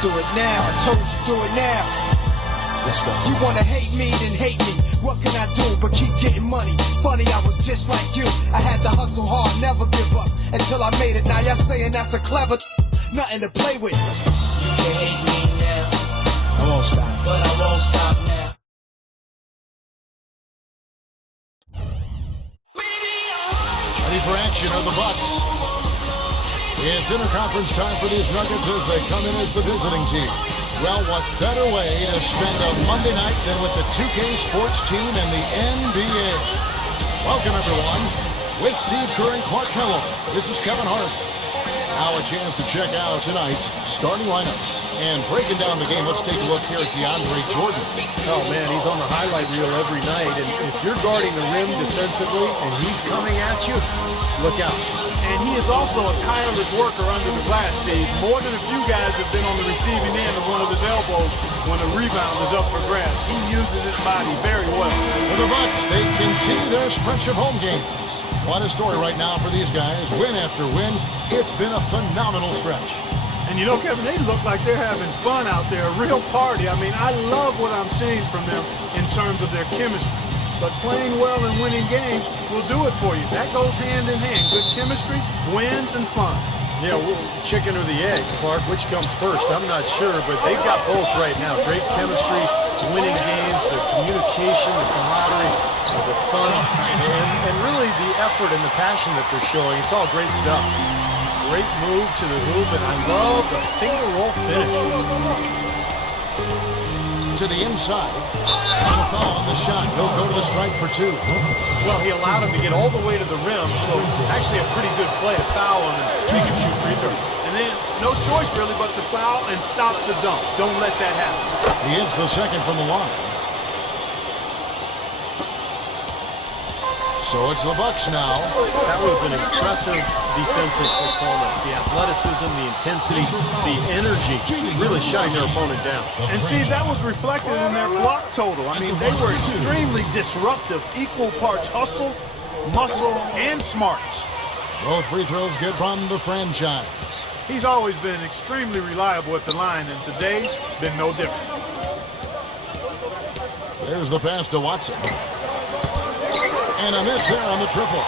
do it now. I told you do it now. Let's go. You wanna hate me, then hate me. What can I do but keep getting money? Funny, I was just like you. I had to hustle hard, never give up until I made it. Now y'all saying that's a clever, nothing to play with. You can hate me now. I won't stop, but I won't stop now. Ready for action are the Bucks. It's interconference time for these Nuggets as they come in as the visiting team. Well, what better way to spend a Monday night than with the 2K sports team and the NBA? Welcome, everyone. With Steve Kerr and Clark Kellogg, this is Kevin Hart. Now a chance to check out tonight's starting lineups. And breaking down the game, let's take a look here at DeAndre Jordan. Oh, man, he's on the highlight reel every night. And if you're guarding the rim defensively and he's coming at you, look out. And he is also a tireless worker under the glass, Steve. More than a few guys have been on the receiving end of one of his elbows when a rebound is up for grabs. He uses his body very well. For the Bucks, they continue their stretch of home games. What a story right now for these guys. Win after win. It's been a phenomenal stretch. And you know, Kevin, they look like they're having fun out there, a real party. I mean, I love what I'm seeing from them in terms of their chemistry. But playing well and winning games will do it for you. That goes hand in hand. Good chemistry, wins, and fun. Yeah, chicken or the egg, Clark, which comes first? I'm not sure, but they've got both right now. Great chemistry, winning games, the communication, the camaraderie, the fun, and really the effort and the passion that they're showing. It's all great stuff. Great move to the hoop, and I love the finger roll finish. To the inside. On the foul on the shot. He'll go to the strike for two. Well, he allowed him to get all the way to the rim, so actually a pretty good play to foul him and he can shoot free throws. And then no choice really but to foul and stop the dunk. Don't let that happen. He hits the second from the line. So it's the Bucks now. That was an impressive defensive performance. The athleticism, the intensity, the energy, really shutting their opponent down. And Steve, that was reflected in their block total. I mean, they were extremely disruptive, equal parts hustle, muscle, and smarts. Both free throws good from the franchise. He's always been extremely reliable at the line, and today's been no different. There's the pass to Watson. And a miss there on the triple.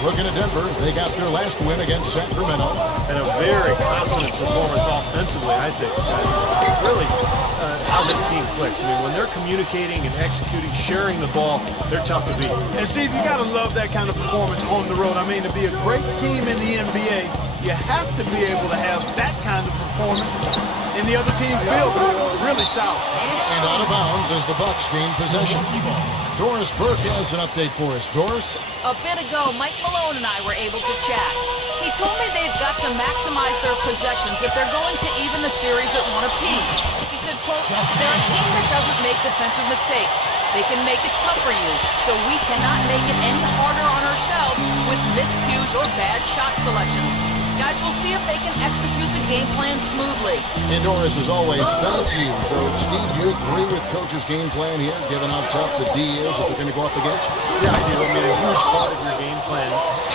Looking at Denver, they got their last win against Sacramento. And a very confident performance offensively, I think, guys. It's really how this team clicks. I mean, when they're communicating and executing, sharing the ball, they're tough to beat. And Steve, you got to love that kind of performance on the road. I mean, to be a great team in the NBA, you have to be able to have that kind of performance. And the other team's build really solid. And out of bounds as the Bucks gain possession. Doris Burke has an update for us. Doris? A bit ago, Mike Malone and I were able to chat. He told me they've got to maximize their possessions if they're going to even the series at one apiece. He said, quote, they're a team that doesn't make defensive mistakes. They can make it tough for you, so we cannot make it any harder on ourselves with miscues or bad shot selections. Guys, we'll see if they can execute the game plan smoothly. And Doris, as always, thank you. So, Steve, do you agree with Coach's game plan here, given how tough the D is that they're going to go up against? Yeah, I do. I mean, a huge part of your game plan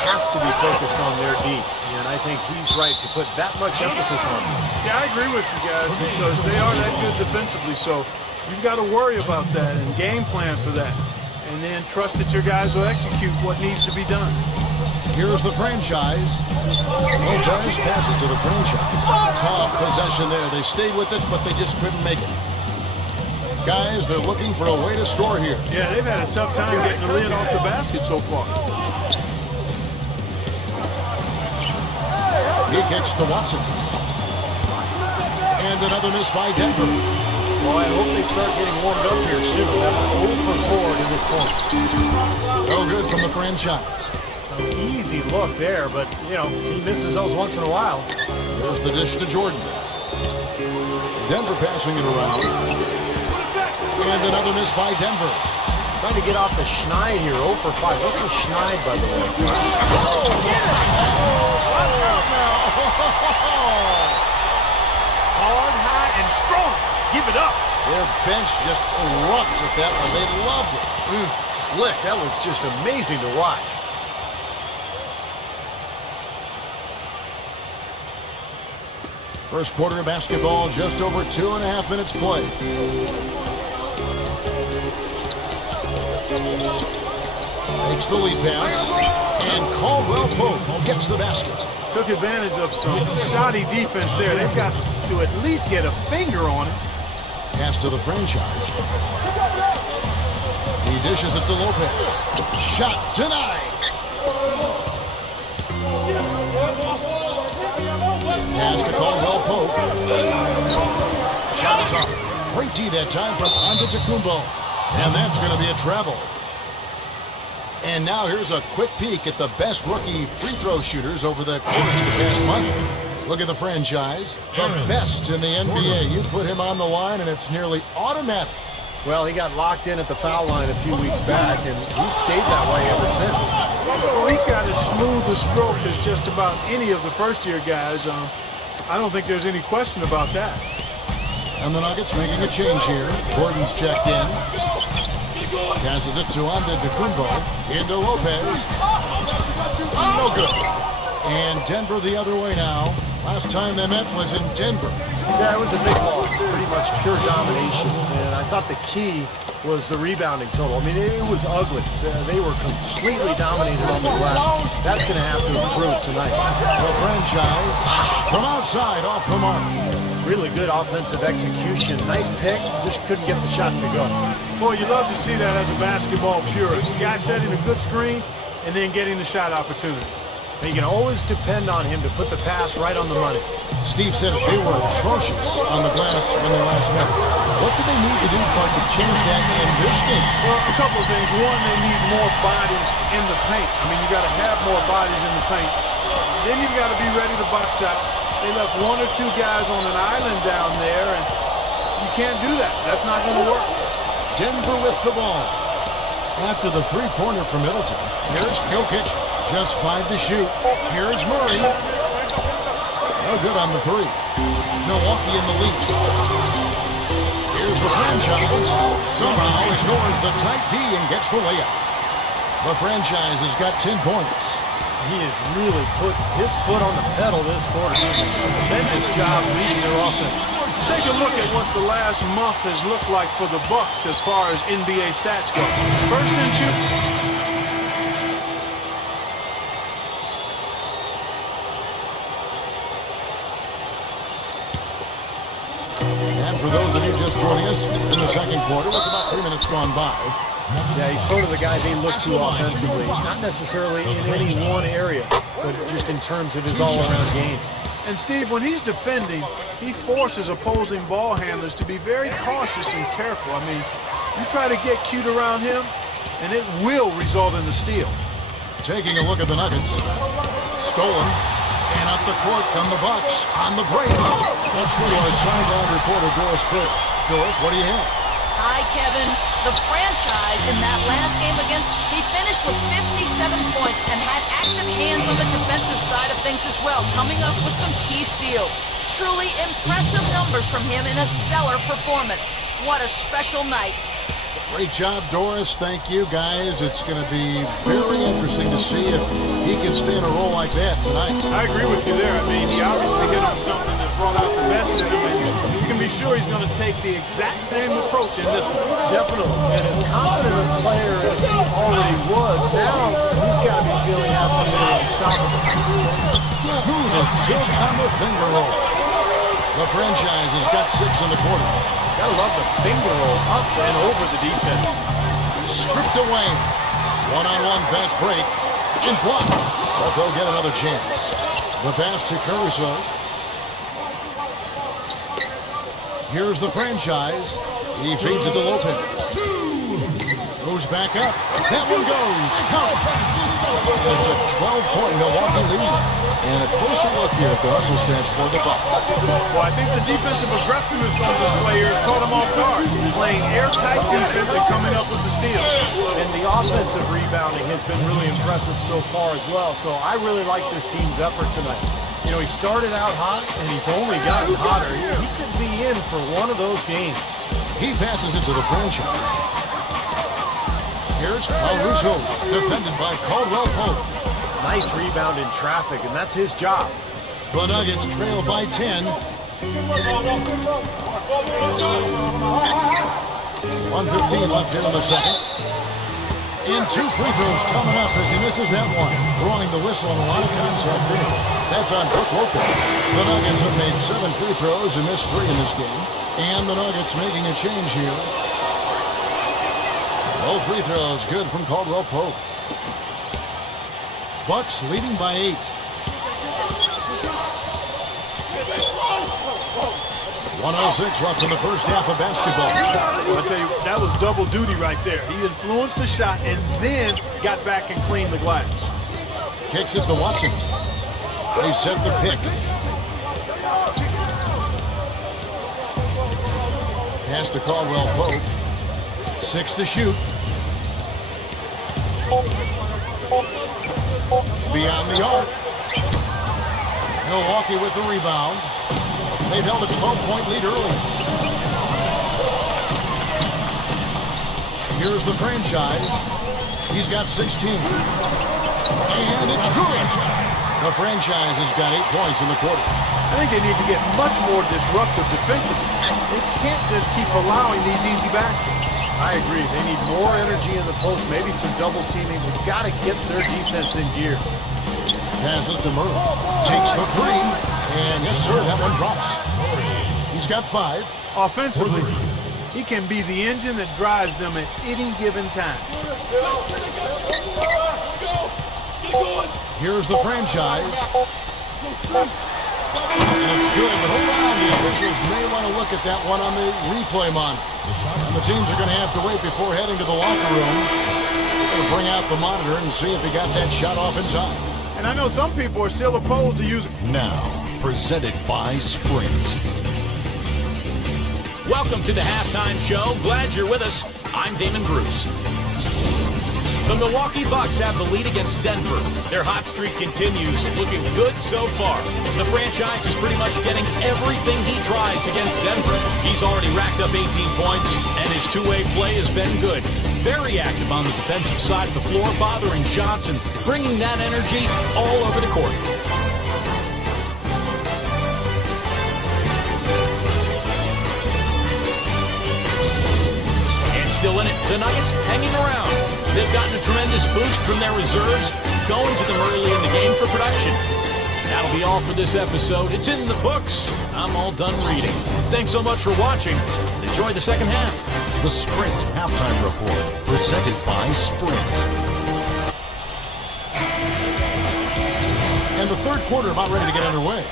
has to be focused on their D. And I think he's right to put that much emphasis on it. Yeah, I agree with you guys because they are that good defensively. So you've got to worry about that and game plan for that. And then trust that your guys will execute what needs to be done. Here's the franchise. Lopez passes to the franchise. Tough possession there. They stayed with it, but they just couldn't make it. Guys, they're looking for a way to score here. Yeah, they've had a tough time getting the lid off the basket so far. He kicks to Watson. And another miss by Denver. Well, I hope they start getting warmed up here soon. That's 0 for 4 to this point. No good from the franchise. Easy look there, but, you know, he misses those once in a while. There's the dish to Jordan. Denver passing it around. And another miss by Denver. Trying to get off the schneid here, 0 for 5. What's a schneid, by the way? Hard, high, and strong. Give it up. Their bench just erupts at that one. They loved it. Slick. That was just amazing to watch. First quarter of basketball, just over 2.5 minutes played. Makes the lead pass, and Caldwell Pope gets the basket. Took advantage of some shoddy defense there. They've got to at least get a finger on it. Pass to the franchise. He dishes it to Lopez. Shot denied. Pass to Caldwell Pope. Shot is off. Great D that time from Antetokounmpo. And that's going to be a travel. And now here's a quick peek at the best rookie free throw shooters over the course of the past month. Look at the franchise. The best in the NBA. You put him on the line and it's nearly automatic. Well, he got locked in at the foul line a few weeks back, and he's stayed that way ever since. Well, he's got as smooth a stroke as just about any of the first-year guys. I don't think there's any question about that. And the Nuggets making a change here. Gordon's checked in. Passes it to Antetokounmpo. Into Lopez. No good. And Denver the other way now. Last time they met was in Denver. Yeah, it was a big loss. Pretty much pure domination. And I thought the key was the rebounding total. I mean, it was ugly. They were completely dominated on the glass. That's going to have to improve tonight. The franchise from outside off the mark. Really good offensive execution. Nice pick. Just couldn't get the shot to go. Boy, you love to see that as a basketball purist. The guy setting a good screen and then getting the shot opportunity. You can always depend on him to put the pass right on the money. Steve said they were atrocious on the glass when they last met. What do they need to do, Clark, to change that in this game? Well, a couple of things. One, they need more bodies in the paint. I mean, you got to have more bodies in the paint. Then you've got to be ready to box out. They left one or two guys on an island down there, and you can't do that. That's not going to work. Denver with the ball. After the three-pointer from Middleton, here's Jokic. Just 5 to shoot. Here's Murray. No good on the three. Milwaukee in the lead. Here's the franchise. Somehow ignores the tight D and gets the layup. The franchise has got 10 points. He has really put his foot on the pedal this quarter. Doing a tremendous job leading their offense. Take a look at what the last month has looked like for the Bucks as far as NBA stats go. First in shoot. And for those of you just joining us in the second quarter, with about 3 minutes gone by. Yeah, he's sort of the guy they look to offensively. Not necessarily in any one area, but just in terms of his all-around game. And Steve, when he's defending, he forces opposing ball handlers to be very cautious and careful. I mean, you try to get cute around him, and it will result in a steal. Taking a look at the Nuggets. Stolen. And up the court come the Bucks on the break. Let's go to our sideline reporter, Doris Burke. Doris, what do you have? Hi, Kevin. The franchise in that last game again, he finished with 57 points and had active hands on the defensive side of things as well, coming up with some key steals. Truly impressive numbers from him in a stellar performance. What a special night. Great job, Doris. Thank you, guys. It's going to be very interesting to see if he can stay in a role like that tonight. I agree with you there. I mean, he obviously hit on something that brought out the best in him, and you can be sure he's going to take the exact same approach in this one. Definitely. And as confident a player as he already was, now he's got to be feeling absolutely unstoppable. Smooth as silk on the finger roll. The franchise has got 6 in the quarter. Gotta love the finger roll up and over the defense. Stripped away. One-on-one fast break. And blocked. But they'll get another chance. The pass to Caruso. Here's the franchise. He feeds it to Lopez. Goes back up. That one goes. Count. And it's a 12-point Milwaukee lead. And a closer look here at the hustle stats for the Bucks. Well, I think the defensive aggressiveness on display here has caught him off guard. Playing airtight defense and coming up with the steal. And the offensive rebounding has been really impressive so far as well. So I really like this team's effort tonight. You know, he started out hot, and he's only gotten hotter. He could be in for one of those games. He passes it to the franchise. Here's Caruso, defended by Caldwell Pope. Nice rebound in traffic, and that's his job. The Nuggets trail by 10. .115 left here in the second. And 2 free throws coming up as he misses that one. Drawing the whistle and a lot of contact there. That's on Brook Lopez. The Nuggets have made 7 free throws and missed 3 in this game. And the Nuggets making a change here. Both free throws good from Caldwell Pope. Bucks leading by 8. 106 left in the first half of basketball. Well, I tell you, that was double duty right there. He influenced the shot and then got back and cleaned the glass. Kicks it to Watson. They set the pick. Pass to Caldwell Pope. 6 to shoot. Beyond the arc. Milwaukee with the rebound. They've held a 12-point lead early. Here's the franchise. He's got 16. And it's good. The franchise has got 8 points in the quarter. I think they need to get much more disruptive defensively. They can't just keep allowing these easy baskets. I agree. They need more energy in the post, maybe some double teaming. They've got to get their defense in gear. Passes to Murray. Takes the 3. And yes, sir, that one drops. He's got 5. Offensively, he can be the engine that drives them at any given time. Here's the franchise. And it's good, but hold on. The officials may want to look at that one on the replay monitor. And the teams are going to have to wait before heading to the locker room. They're going to bring out the monitor and see if he got that shot off in time. And I know some people are still opposed to using... Now, presented by Sprint. Welcome to the halftime show. Glad you're with us. I'm Damon Bruce. The Milwaukee Bucks have the lead against Denver. Their hot streak continues, looking good so far. The franchise is pretty much getting everything he tries against Denver. He's already racked up 18 points, and his two-way play has been good. Very active on the defensive side of the floor, bothering shots and bringing that energy all over the court. Still in it, the Nuggets hanging around. They've gotten a tremendous boost from their reserves, going to them early in the game for production. That'll be all for this episode. It's in the books. I'm all done reading. Thanks so much for watching. Enjoy the second half. The Sprint Halftime Report, presented by Sprint. And the third quarter about ready to get underway.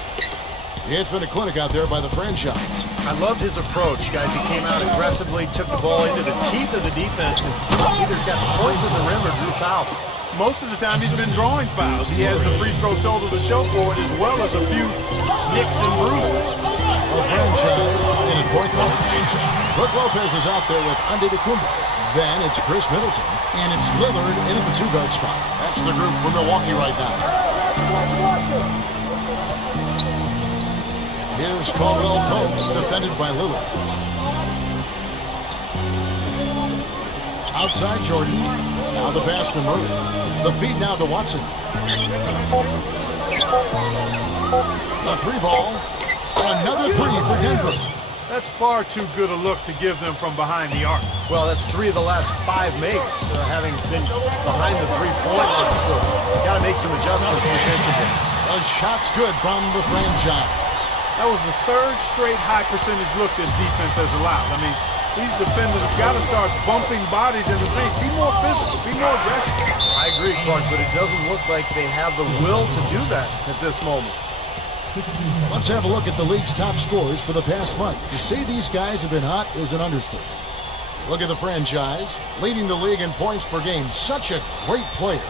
It's been a clinic out there by the franchise. I loved his approach, guys. He came out aggressively, took the ball into the teeth of the defense, and either got points in the rim or drew fouls. Most of the time he's been drawing fouls. He has the free throw total to show for it, as well as a few nicks and bruises. A franchise in a point guard. Brook Lopez is out there with Antetokounmpo. Then it's Chris Middleton, and it's Lillard in at the 2-guard spot. That's the group for Milwaukee right now. Here's Caldwell Pope, defended by Lillard. Outside Jordan. Now the pass to Murray. The feed now to Watson. The 3 ball. Another 3 for Denver. That's far too good a look to give them from behind the arc. Well, that's 3 of the last 5 makes, having been behind the 3-point line. So, got to make some adjustments defensively. A shot's good from the franchise. That was the 3rd straight high percentage look this defense has allowed. I mean, these defenders have got to start bumping bodies in the paint. Be more physical, be more aggressive. I agree, Clark, but it doesn't look like they have the will to do that at this moment. Let's have a look at the league's top scorers for the past month. To say these guys have been hot is an understatement. Look at the franchise, leading the league in points per game. Such a great player.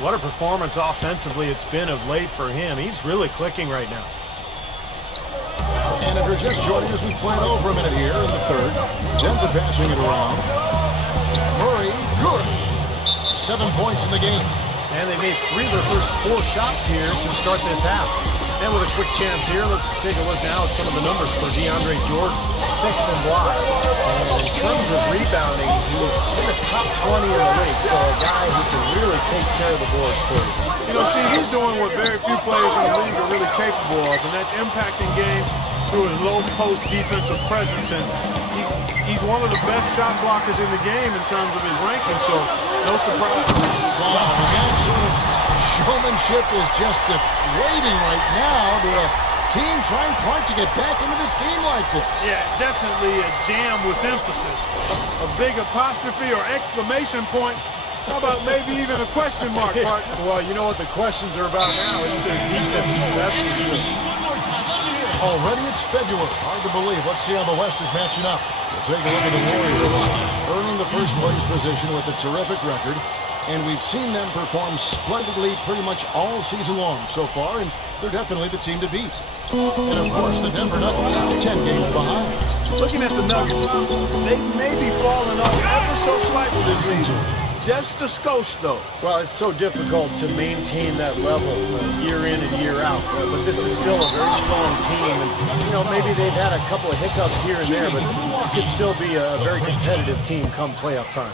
What a performance offensively it's been of late for him. He's really clicking right now. And if you're just joining us, we played over a minute here in the third. Denver passing it around. Murray, good. 7 points in the game. And they made 3 of their first 4 shots here to start this half. And with a quick chance here, let's take a look now at some of the numbers for DeAndre Jordan. 6th in blocks. And in terms of rebounding, he's in the top 20 in the league. So a guy who can really take care of the boards for you. You know, Steve, he's doing what very few players in the league are really capable of, and that's impacting games through his low post defensive presence, and he's one of the best shot blockers in the game in terms of his ranking, so no surprise. Wow, that sort of showmanship is just deflating right now to a team trying to get back into this game like this. Yeah, definitely a jam with emphasis. A big apostrophe or exclamation point. How about maybe even a question mark, partner? Well, you know what the questions are about now. It's their defense. That's for sure. Already it's February. Hard to believe. Let's see how the West is matching up. We'll take a look at the Warriors, earning the first place position with a terrific record. And we've seen them perform splendidly pretty much all season long so far, and they're definitely the team to beat. And of course, the Denver Nuggets, 10 games behind. Looking at the Nuggets, they may be falling off ever so slightly this season. Just a skosh, though. Well, it's so difficult to maintain that level year in and year out. But this is still a very strong team. And, you know, maybe they've had a couple of hiccups here and there, but this could still be a very competitive team come playoff time.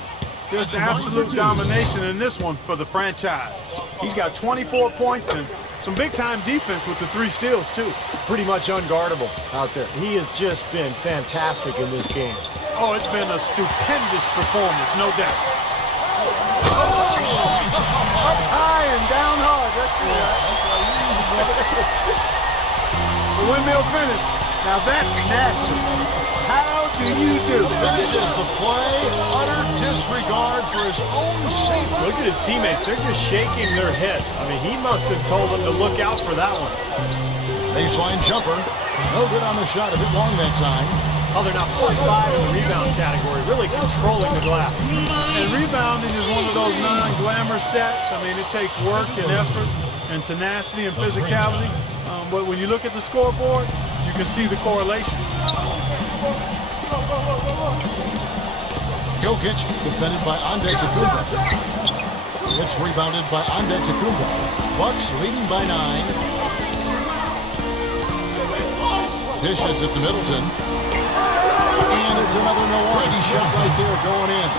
Just absolute domination in this one for the franchise. He's got 24 points and some big-time defense with the 3 steals, too. Pretty much unguardable out there. He has just been fantastic in this game. Oh, it's been a stupendous performance, no doubt. Up high and down hard. That's the windmill finish. Now that's nasty. How do you do? Finishes the play, utter disregard for his own safety. Look at his teammates. They're just shaking their heads. I mean, he must have told them to look out for that one. Baseline jumper. No good on the shot. A bit long that time. Oh, they're now +5 in the rebound category, really controlling the glass. And rebounding is one of those non-glamour stats. I mean, it takes work and effort and tenacity and physicality. But when you look at the scoreboard, you can see the correlation. Jokic defended by Antetokounmpo. It's rebounded by Antetokounmpo. Bucks leading by 9. Dishes it to Middleton. And it's another Milwaukee shot right there going in.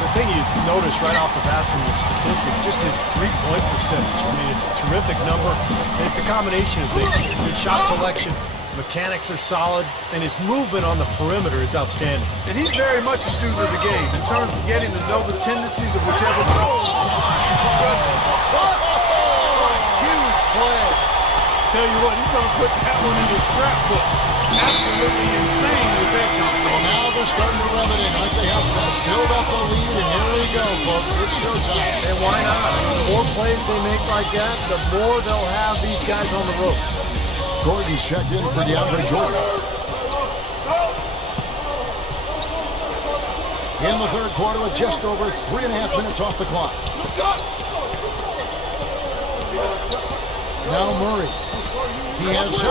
The thing you notice right off the bat from the statistics, just his three-point percentage. I mean, it's a terrific number, and it's a combination of things. Good shot selection, his mechanics are solid, and his movement on the perimeter is outstanding. And he's very much a student of the game in terms of getting to know the tendencies of whichever huge play. Tell you what, he's going to put that one in his scrapbook. Absolutely insane with that comes from. Now they're starting to rub it in, aren't they? Have to build up the lead, and here we go, folks. It's showtime. And why not? The more plays they make like that, the more they'll have these guys on the ropes. Gordon's checked in for DeAndre Jordan. In the third quarter with just over 3.5 minutes off the clock. Now Murray. He has 7.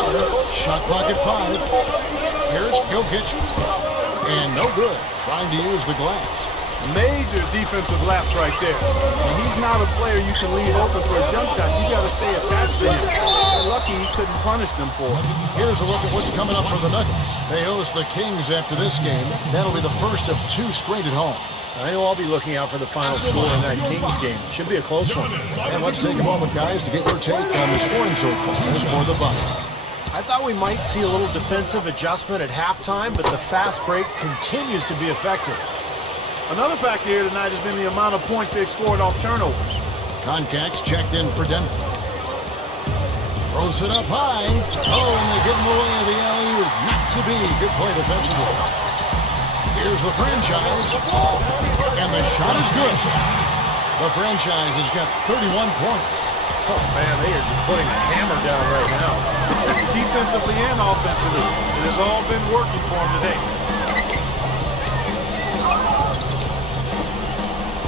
Shot clock at 5. Here's Jokic. And no good. Trying to use the glass. Major defensive lapse right there. And he's not a player you can leave open for a jump shot. You got to stay attached to him. They're lucky he couldn't punish them for it. Here's a look at what's coming up for the Nuggets. They host the Kings after this game. That'll be the first of 2 straight at home. I know I'll be looking out for the final score in that Kings game. Should be a close one. And let's take a moment, guys, to get your take on the scoring so far for the Bucks. I thought we might see a little defensive adjustment at halftime, but the fast break continues to be effective. Another factor here tonight has been the amount of points they've scored off turnovers. Concac's checked in for Denver. Throws it up high. Oh, and they get in the way of the alley-oop. Not to be. Good play defensively. Here's the franchise. And the shot is good. The franchise has got 31 points. Oh, man, they are just putting a hammer down right now. Defensively and offensively. It has all been working for them today.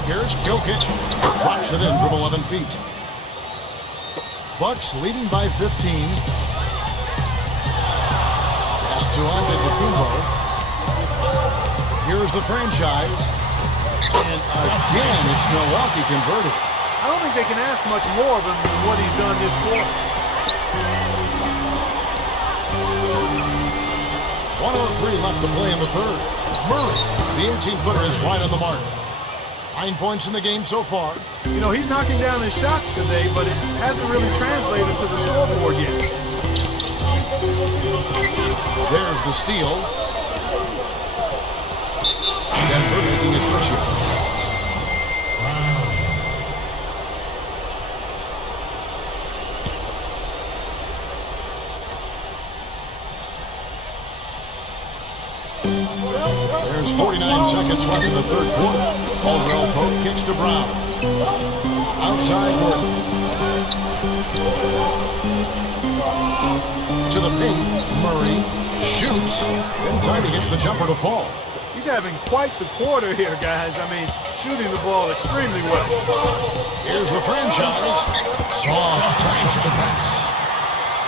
Here's Jokic. Drops it in from 11 feet. Bucks leading by 15. Pass to Antetokounmpo. Here's the franchise. And again, it's Milwaukee converted. I don't think they can ask much more of him than what he's done this quarter. 1:03 left to play in the third. Murray, the 18-footer, is right on the mark. 9 points in the game so far. You know, he's knocking down his shots today, but it hasn't really translated to the scoreboard yet. There's the steal. Denver making a switch here. There's 49 seconds left in the third quarter. Caldwell Pope kicks to Brown. Outside Gordon. To the paint. Murray shoots. In time he gets the jumper to fall. He's having quite the quarter here, guys. I mean, shooting the ball extremely well. Here's the franchise. Soft touches to the pass.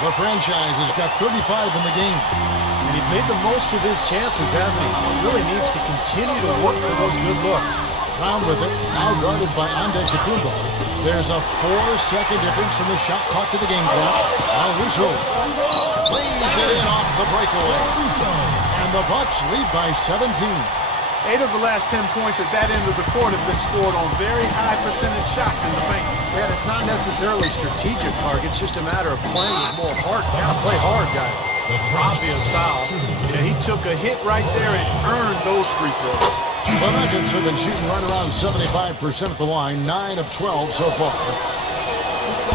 The franchise has got 35 in the game. And he's made the most of his chances, hasn't he? He really needs to continue to work for those good looks. Brown with it, now guarded by Andex Akumbo. There's a 4-second difference from the shot clock to the game clock. Russo lays it in off the breakaway. And the Bucks lead by 17. 8 of the last 10 points at that end of the court have been scored on very high percentage shots in the paint. Yeah, it's not necessarily strategic, Clark. It's just a matter of playing with more heart. You gotta play hard, guys. Obvious foul. Yeah, he took a hit right there and earned those free throws. The Nuggets have been shooting right around 75% at the line, 9 of 12 so far.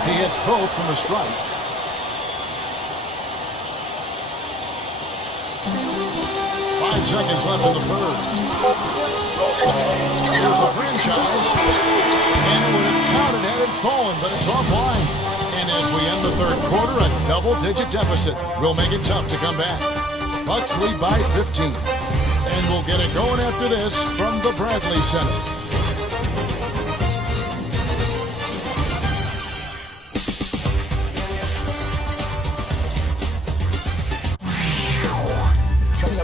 He hits both from the stripe. Seconds left in the third. Here's the franchise. And it would have counted had it fallen, but it's offline. And as we end the third quarter, a double-digit deficit will make it tough to come back. Bucks lead by 15. And we'll get it going after this from the Bradley Center.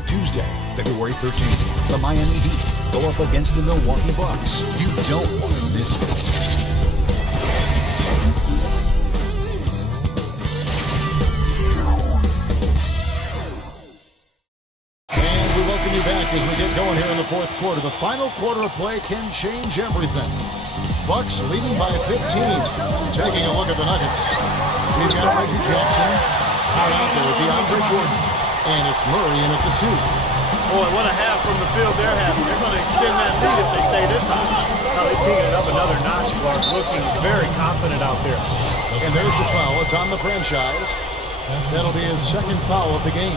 Tuesday, February 13th, the Miami Heat go up against the Milwaukee Bucks. You don't want to miss it. And we welcome you back as we get going here in the fourth quarter. The final quarter of play can change everything. Bucks leading by 15. Taking a look at the Nuggets. We've got Reggie Jackson out there with DeAndre Jordan. And it's Murray in at the 2. Boy, what a half from the field they're having. They're going to extend that lead if they stay this high. Now they've taken it up another notch, Clark, looking very confident out there. And there's the foul. It's on the franchise. That'll be his second foul of the game.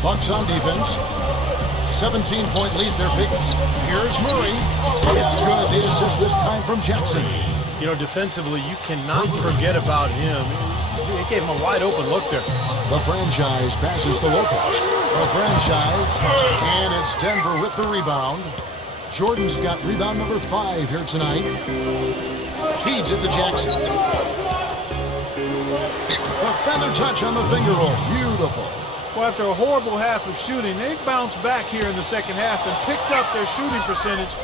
Bucks on defense. 17-point lead, their biggest. Here's Murray. It's good. The assist this time from Jackson. You know, defensively, you cannot forget about him. It gave him a wide-open look there. The franchise passes to Lopez. The franchise, and it's Denver with the rebound. Jordan's got rebound number 5 here tonight. Feeds it to Jackson. A feather touch on the finger roll. Beautiful. Well, after a horrible half of shooting, they've bounced back here in the second half and picked up their shooting percentage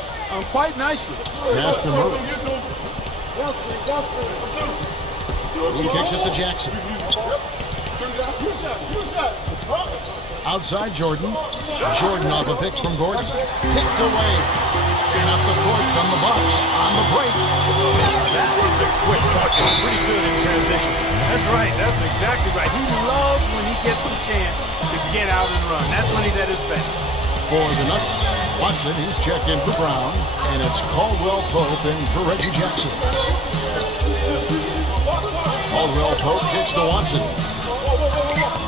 quite nicely. Pass to Murray. He kicks it to Jackson. Outside Jordan. Jordan off a pick from Gordon. Picked away. And up the court from the Bucks on the break. That is a quick bucket. Pretty good in transition. That's right. That's exactly right. He loves when he gets the chance to get out and run. That's when he's at his best. For the Nuggets, Watson, he's checked in for Brown. And it's Caldwell Pope in for Reggie Jackson. Caldwell Pope kicks to Watson.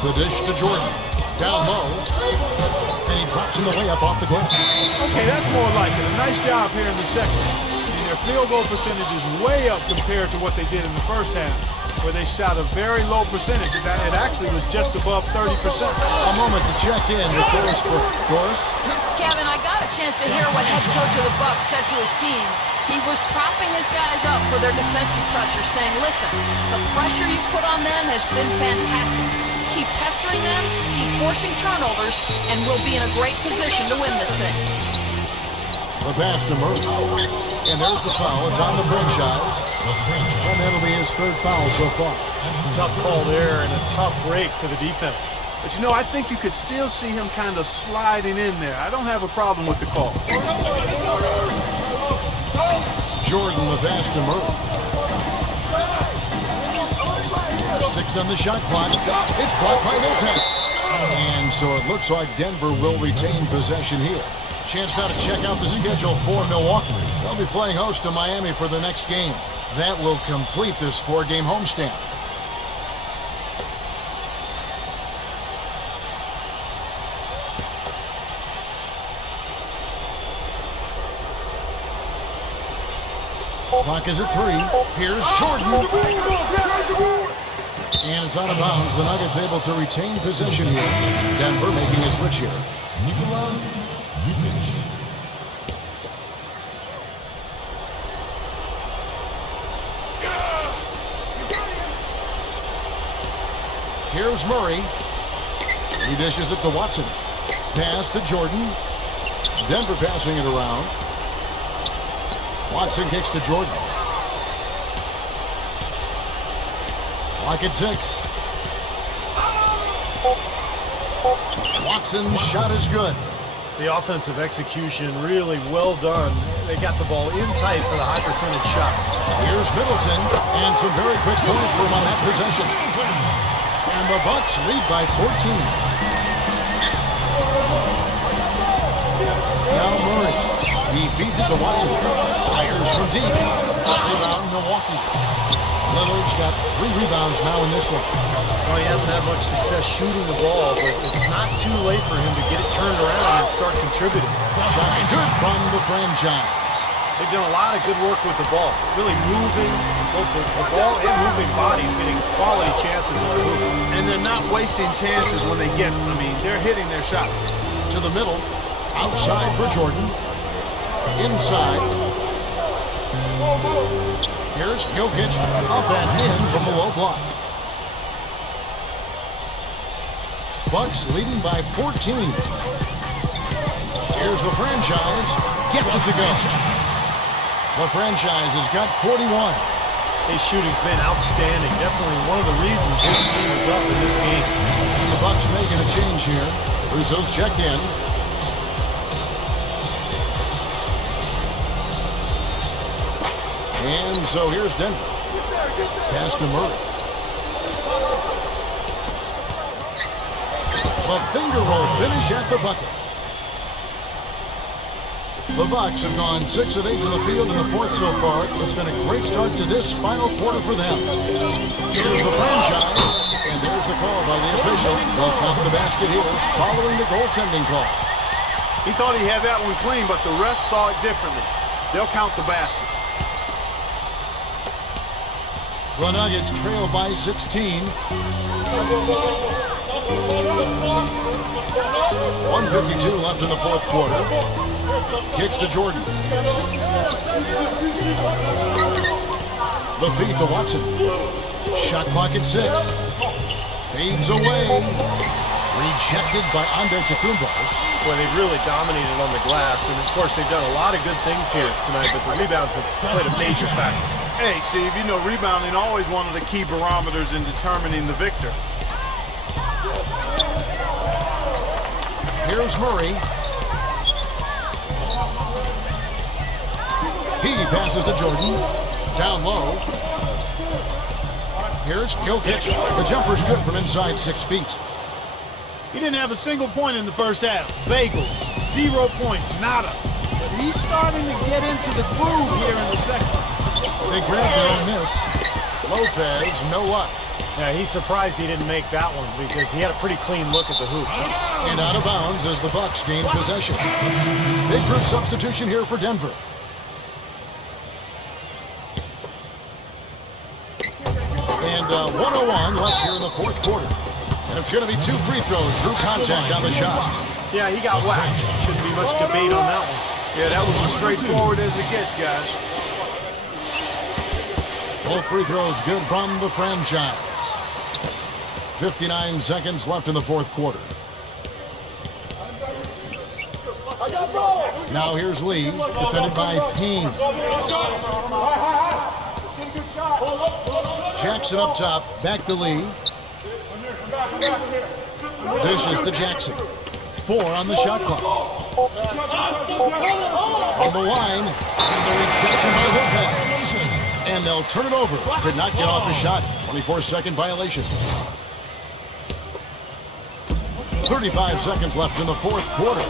The dish to Jordan. Down low. And he drops in the layup off the glass. Okay, that's more like it. A nice job here in the second. And their field goal percentage is way up compared to what they did in the first half, where they shot a very low percentage. It actually was just above 30%. A moment to check in with Doris. Doris? Kevin, I got a chance to hear what head coach of the Bucks said to his team. He was propping his guys up for their defensive pressure, saying, listen, the pressure you put on them has been fantastic. Keep pestering them, keep forcing turnovers, and we'll be in a great position to win this thing. The pass to Murray. And there's the foul. It's on the franchise. And that'll be his third foul so far. That's a tough call there and a tough break for the defense. But, you know, I think you could still see him kind of sliding in there. I don't have a problem with the call. Jordan, the pass to Murray. 6 on the shot clock. It's blocked by Lopez. And so it looks like Denver will retain possession here. Chance now to check out the schedule for Milwaukee. They'll be playing host to Miami for the next game. That will complete this 4-game homestand. Clock is at 3. Here's Jordan. And it's out of bounds. The Nuggets able to retain possession here. Denver making a switch here. Here's Murray. He dishes it to Watson. Pass to Jordan. Denver passing it around. Watson kicks to Jordan. Clock at 6. Watson's shot is good. The offensive execution really well done. They got the ball in tight for the high percentage shot. Here's Middleton, and some very quick points for him on that possession. And the Bucks lead by 14. Now Murray. He feeds it to Watson. Fires from deep. Rebound Milwaukee. Lillard's got 3 rebounds now in this one. Well, he hasn't had much success shooting the ball, but it's not too late for him to get it turned around and start contributing. Shots good from the franchise. They've done a lot of good work with the ball. Really moving both the ball and moving bodies, getting quality chances at the hoop. And they're not wasting chances when they get them. I mean, they're hitting their shots. To the middle. Outside for Jordan. Inside. Here's Jokic. Up and in from the low block. Bucks leading by 14. Here's the franchise. Gets it to go. The franchise has got 41. His shooting's been outstanding. Definitely one of the reasons his team is up in this game. The Bucks making a change here. Russo's checked in. And so here's Denver. Pass to Murray. The finger roll finish at the bucket. The Bucks have gone 6 of 8 from the field in the fourth so far. It's been a great start to this final quarter for them. Here's the franchise. And there's the call by the official. They'll count the basket here following the goaltending call. He thought he had that one clean, but the ref saw it differently. They'll count the basket. The Nuggets trail by 16. 1:52 left in the fourth quarter. Kicks to Jordan. The feed to Watson. Shot clock at 6. Fades away. Rejected by Antetokounmpo. Well, they've really dominated on the glass, and of course they've done a lot of good things here tonight, but the rebounds have played a major factor. Hey, Steve, you know rebounding always one of the key barometers in determining the victor. Here's Murray. He passes to Jordan. Down low. Here's Jokic. The jumper's good from inside 6 feet. He didn't have a single point in the first half. Vaguely. 0 points. Nada. But he's starting to get into the groove here in the second. They grab their own miss. Lopez, no luck. Yeah, he's surprised he didn't make that one because he had a pretty clean look at the hoop. And out of bounds as the Bucks gain possession. Big group substitution here for Denver. And 1:01 left here in the fourth quarter. And it's going to be 2 free throws. Drew contact on the shot. Yeah, he got whacked. Shouldn't be much debate on that one. Yeah, that was as straightforward as it gets, guys. Both free throws good from the franchise. 59 seconds left in the fourth quarter. Now here's Lee, defended by Payne. Jackson up top, back to Lee. Dishes to Jackson. 4 on the shot clock. From the line, and the rejection by Lopez. And they'll turn it over. Could not get off a shot. 24-second violation. 35 seconds left in the fourth quarter.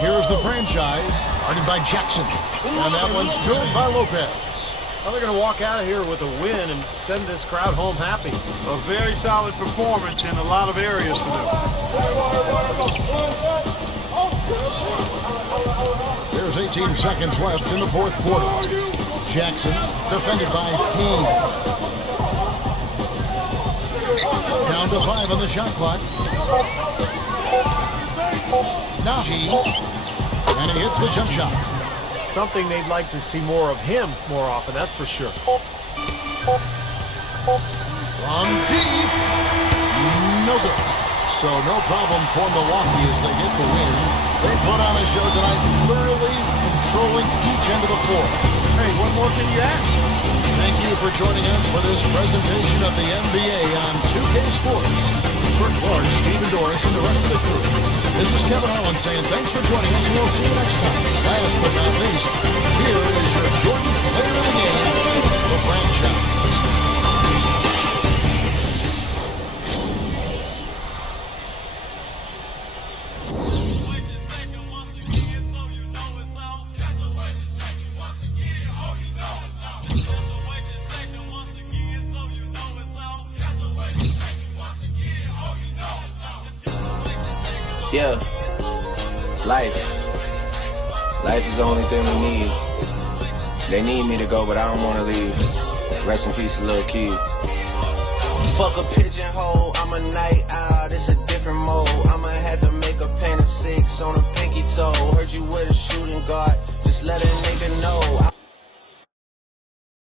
Here's the franchise, guarded by Jackson. And that one's good by Lopez. Well, they're going to walk out of here with a win and send this crowd home happy. A very solid performance in a lot of areas for them. There's 18 seconds left in the fourth quarter. Jackson, defended by King. Down to 5 on the shot clock. Najee. And he hits the jump shot. Something they'd like to see more of him more often, that's for sure. From deep. No good. So no problem for Milwaukee as they get the win. They put on a show tonight, thoroughly controlling each end of the floor. Hey, what more can you ask? Thank you for joining us for this presentation of the NBA on 2K Sports. For Clark, Stephen Doris, and the rest of the crew, this is Kevin Harlan saying thanks for joining us, and we'll see you next time. Last but not least, here is your Jordan player of the game, the franchise. Yeah, life is the only thing we need. They need me to go, but I don't want to leave. Rest in peace, little kid. Fuck a pigeonhole, I'm a night owl, it's a different mode. I'ma have to make a paint of 6 on a pinky toe. Heard you with a shooting guard, just let a nigga know.